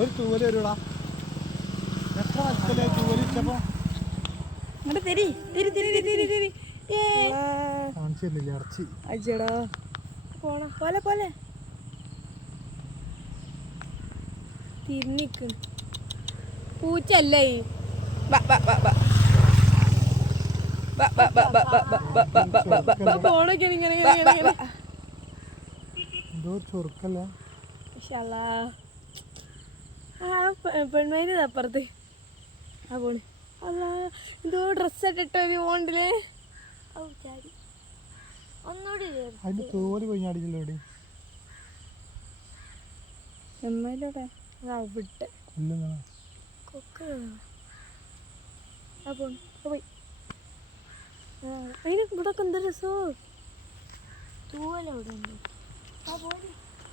ഒരു തൂവല് വരുടാ. എത്ര വലുപ്പല്ലേ തൂവല് ഇട്ടപ്പോ? ഇങ്ങോട്ട് തിരി തിരി തിരി തിരി തിരി. കാണിച്ചില്ല ഇറച്ചി. അജടാ പോണ പോലെ പോലെ തിരിഞ്ഞിക്കണ്. പൂച്ചല്ലേ പോണൊക്കെ ഇങ്ങനെ എന്തോ ചൊറുക്കല്ല. പെൺമേന് അപ്പുറത്ത് ആ പോണ്. അല്ലാ എന്തോ ഡ്രസ്സ് ഇട്ടിട്ടോ പോണ്ടില്ലേ. ഒന്നുകൂടി അതിന്റെ തോല് കൊഞ്ഞാടിയില്ലോടി. എമ്മയിലൂടെ വിട്ട് കൊക്ക് ആ പോണ് പോയി. അതിന് ഇവിടെ ഒക്കെ എന്താ രസോ. തൂവല ഇവിടെ ഉണ്ട്. ആ പോയി.